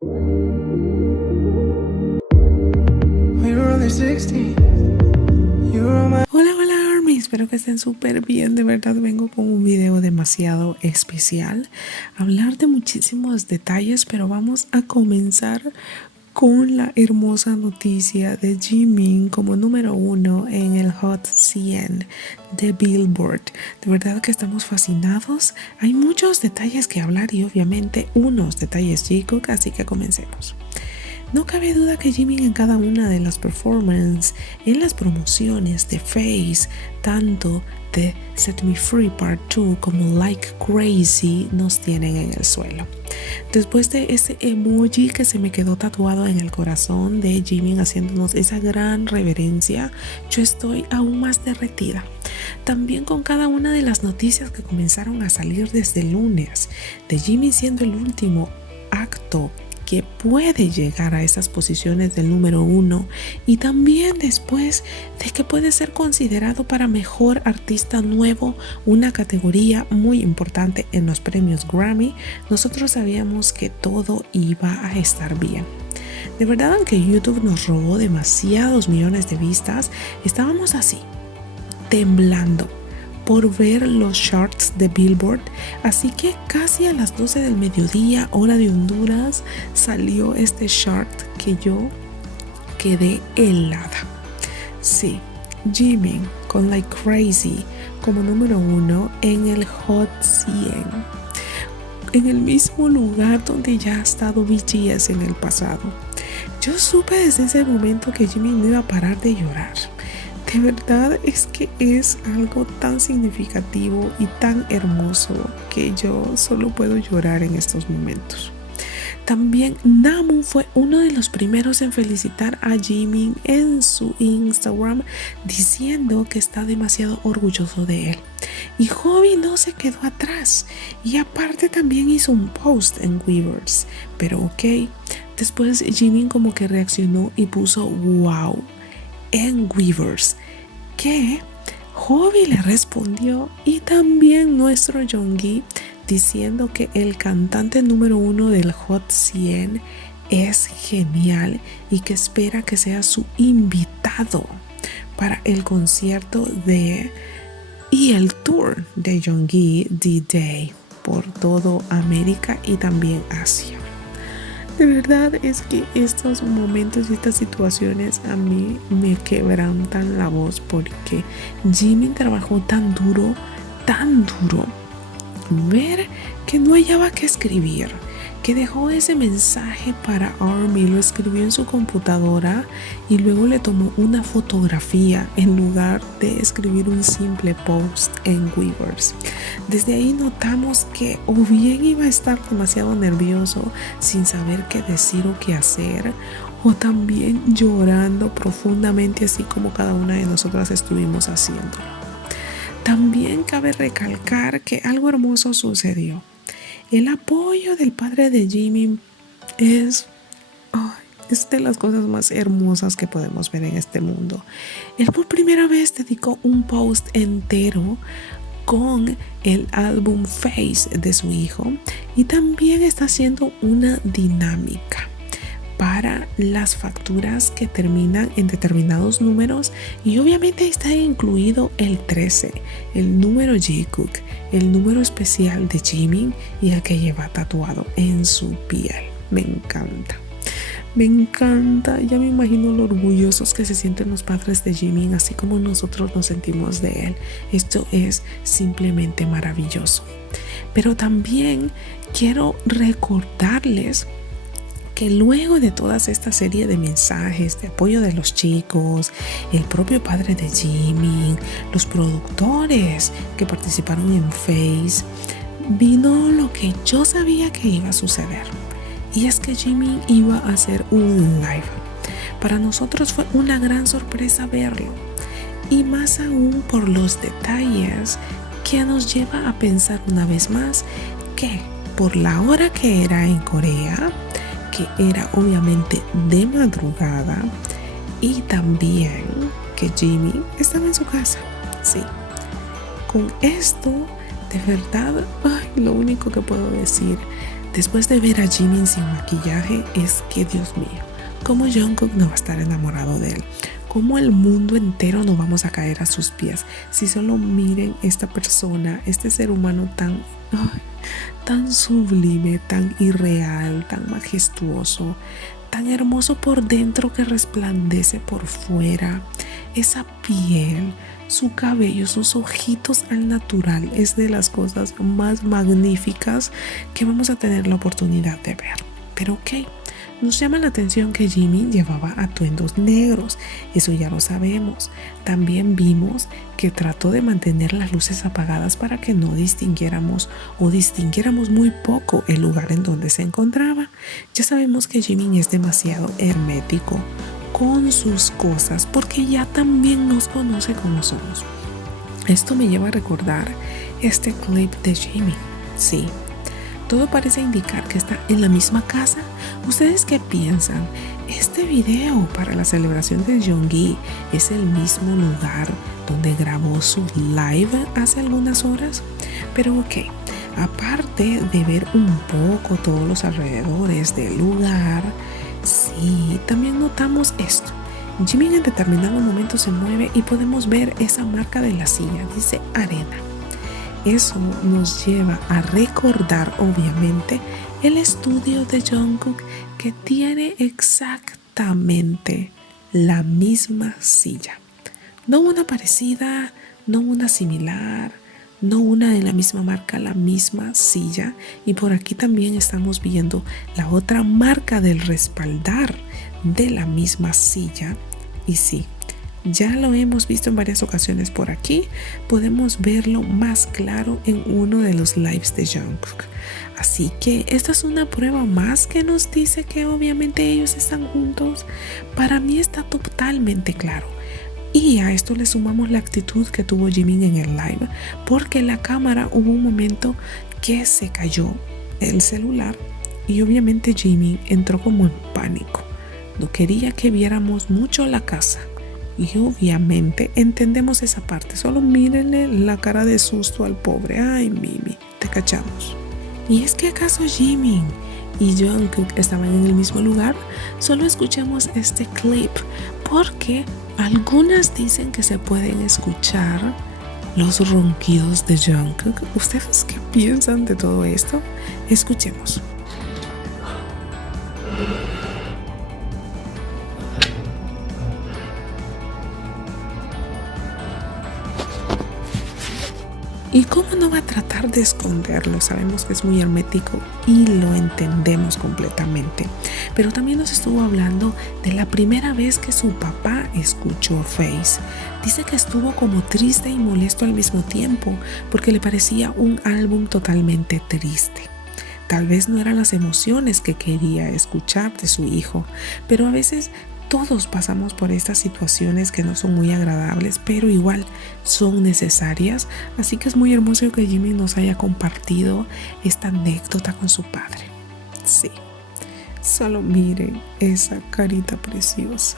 Hola, hola Army, espero que estén súper bien. De verdad vengo con un video demasiado especial, hablar de muchísimos detalles, pero vamos a comenzar con la hermosa noticia de Jimin como número 1 en el Hot 100 de Billboard. De verdad que estamos fascinados. Hay muchos detalles que hablar y obviamente unos detalles Jikook, así que comencemos. No cabe duda que Jimin en cada una de las performances, en las promociones de Face, tanto de Set Me Free Part 2 como Like Crazy, nos tienen en el suelo. Después de ese emoji que se me quedó tatuado en el corazón de Jimin haciéndonos esa gran reverencia, yo estoy aún más derretida. También con cada una de las noticias que comenzaron a salir desde el lunes, de Jimin siendo el último acto que puede llegar a esas posiciones del número 1 y también después de que puede ser considerado para mejor artista nuevo, una categoría muy importante en los premios Grammy. Nosotros sabíamos que todo iba a estar bien. De verdad, aunque YouTube nos robó demasiados millones de vistas, estábamos así, temblando por ver los charts de Billboard, así que casi a las 12 del mediodía, hora de Honduras, salió este chart que yo quedé helada. Sí, Jimin con Like Crazy como número 1 en el Hot 100, en el mismo lugar donde ya ha estado BTS en el pasado. Yo supe desde ese momento que Jimin no iba a parar de llorar. De verdad es que es algo tan significativo y tan hermoso que yo solo puedo llorar en estos momentos. También Namu fue uno de los primeros en felicitar a Jimin en su Instagram, diciendo que está demasiado orgulloso de él. Y Hobi no se quedó atrás y aparte también hizo un post en Weverse. Pero ok, después Jimin como que reaccionó y puso wow en Weverse, que Hobi le respondió, y también nuestro Jonggi diciendo que el cantante número 1 del Hot 100 es genial y que espera que sea su invitado para el concierto y el tour de Jonggi D-Day por todo América y también Asia. De verdad es que estos momentos y estas situaciones a mí me quebrantan la voz, porque Jimin trabajó tan duro, ver que no hallaba que escribir, que dejó ese mensaje para ARMY, lo escribió en su computadora y luego le tomó una fotografía en lugar de escribir un simple post en Weverse. Desde ahí notamos que o bien iba a estar demasiado nervioso sin saber qué decir o qué hacer, o también llorando profundamente, así como cada una de nosotras estuvimos haciéndolo. También cabe recalcar que algo hermoso sucedió. El apoyo del padre de Jimin es de las cosas más hermosas que podemos ver en este mundo. Él por primera vez dedicó un post entero con el álbum Face de su hijo y también está haciendo una dinámica para las facturas que terminan en determinados números, y obviamente está incluido el 13, el número Jikook, el número especial de Jimin y el que lleva tatuado en su piel. Me encanta, ya me imagino lo orgullosos que se sienten los padres de Jimin, así como nosotros nos sentimos de él. Esto es simplemente maravilloso. Pero también quiero recordarles que luego de toda esta serie de mensajes de apoyo de los chicos, el propio padre de Jimin, los productores que participaron en Face, vino lo que yo sabía que iba a suceder. Y es que Jimin iba a hacer un live. Para nosotros fue una gran sorpresa verlo. Y más aún por los detalles que nos lleva a pensar una vez más que por la hora que era en Corea, que era obviamente de madrugada, y también que Jimin estaba en su casa. Sí, con esto de verdad, lo único que puedo decir, Después de ver a Jimin sin maquillaje, es que Dios mío, ¿cómo Jungkook no va a estar enamorado de él? ¿Cómo el mundo entero no vamos a caer a sus pies? Si solo miren esta persona, este ser humano tan sublime, tan irreal, tan majestuoso, tan hermoso por dentro que resplandece por fuera. Esa piel, su cabello, sus ojitos al natural es de las cosas más magníficas que vamos a tener la oportunidad de ver. Pero ok, nos llama la atención que Jimin llevaba atuendos negros, eso ya lo sabemos. También vimos que trató de mantener las luces apagadas para que no distinguiéramos o distinguiéramos muy poco el lugar en donde se encontraba. Ya sabemos que Jimin es demasiado hermético con sus cosas porque ya también nos conoce como somos. Esto me lleva a recordar este clip de Jimin. Sí, todo parece indicar que está en la misma casa. ¿Ustedes qué piensan? Este video para la celebración de Jeonggi es el mismo lugar donde grabó su live hace algunas horas. Pero ok, aparte de ver un poco todos los alrededores del lugar, sí, también notamos esto. Jimin en determinado momento se mueve y podemos ver esa marca de la silla, dice arena. Eso nos lleva a recordar, obviamente, el estudio de Jungkook que tiene exactamente la misma silla. No una parecida, no una similar, no una de la misma marca, la misma silla. Y por aquí también estamos viendo la otra marca del respaldar de la misma silla. Y sí, ya lo hemos visto en varias ocasiones por aquí. Podemos verlo más claro en uno de los lives de Jungkook. Así que esta es una prueba más que nos dice que obviamente ellos están juntos. Para mí está totalmente claro. Y a esto le sumamos la actitud que tuvo Jimin en el live, porque la cámara hubo un momento que se cayó el celular y obviamente Jimin entró como en pánico. No quería que viéramos mucho la casa. Y obviamente entendemos esa parte. Solo mírenle la cara de susto al pobre. Ay, Mimi, te cachamos. ¿Y es que acaso Jimin y Jungkook estaban en el mismo lugar? Solo escuchemos este clip porque algunas dicen que se pueden escuchar los ronquidos de Jungkook. ¿Ustedes qué piensan de todo esto? Escuchemos. ¿Y cómo no va a tratar de esconderlo? Sabemos que es muy hermético y lo entendemos completamente. Pero también nos estuvo hablando de la primera vez que su papá escuchó Face. Dice que estuvo como triste y molesto al mismo tiempo porque le parecía un álbum totalmente triste. Tal vez no eran las emociones que quería escuchar de su hijo, pero a veces todos pasamos por estas situaciones que no son muy agradables, pero igual son necesarias. Así que es muy hermoso que Jimin nos haya compartido esta anécdota con su padre. Sí, solo miren esa carita preciosa.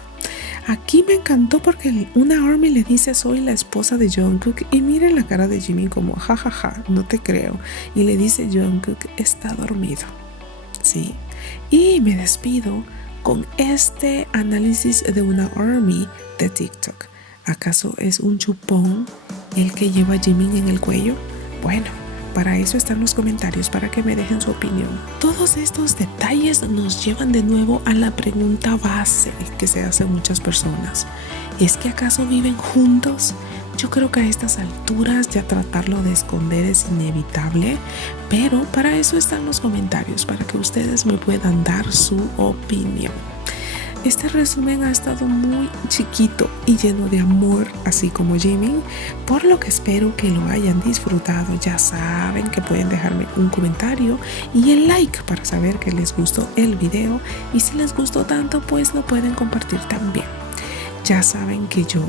Aquí me encantó porque una ARMY le dice soy la esposa de Jungkook y miren la cara de Jimin como jajaja, no te creo. Y le dice Jungkook está dormido. Sí, y me despido con este análisis de una ARMY de TikTok. ¿Acaso es un chupón el que lleva Jimin en el cuello? Bueno, para eso están los comentarios, para que me dejen su opinión. Todos estos detalles nos llevan de nuevo a la pregunta base que se hacen muchas personas. ¿Es que acaso viven juntos? Yo creo que a estas alturas ya tratarlo de esconder es inevitable, pero para eso están los comentarios, para que ustedes me puedan dar su opinión. Este resumen ha estado muy chiquito y lleno de amor, así como Jimin, por lo que espero que lo hayan disfrutado. Ya saben que pueden dejarme un comentario y el like para saber que les gustó el video, y si les gustó tanto pues lo pueden compartir también. Ya saben que yo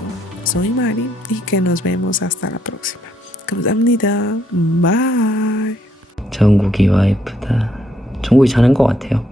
soy Mari y que nos vemos hasta la próxima. 감사합니다. Bye. 정국이와 예쁘다. 정국이 잘한 것 같아요.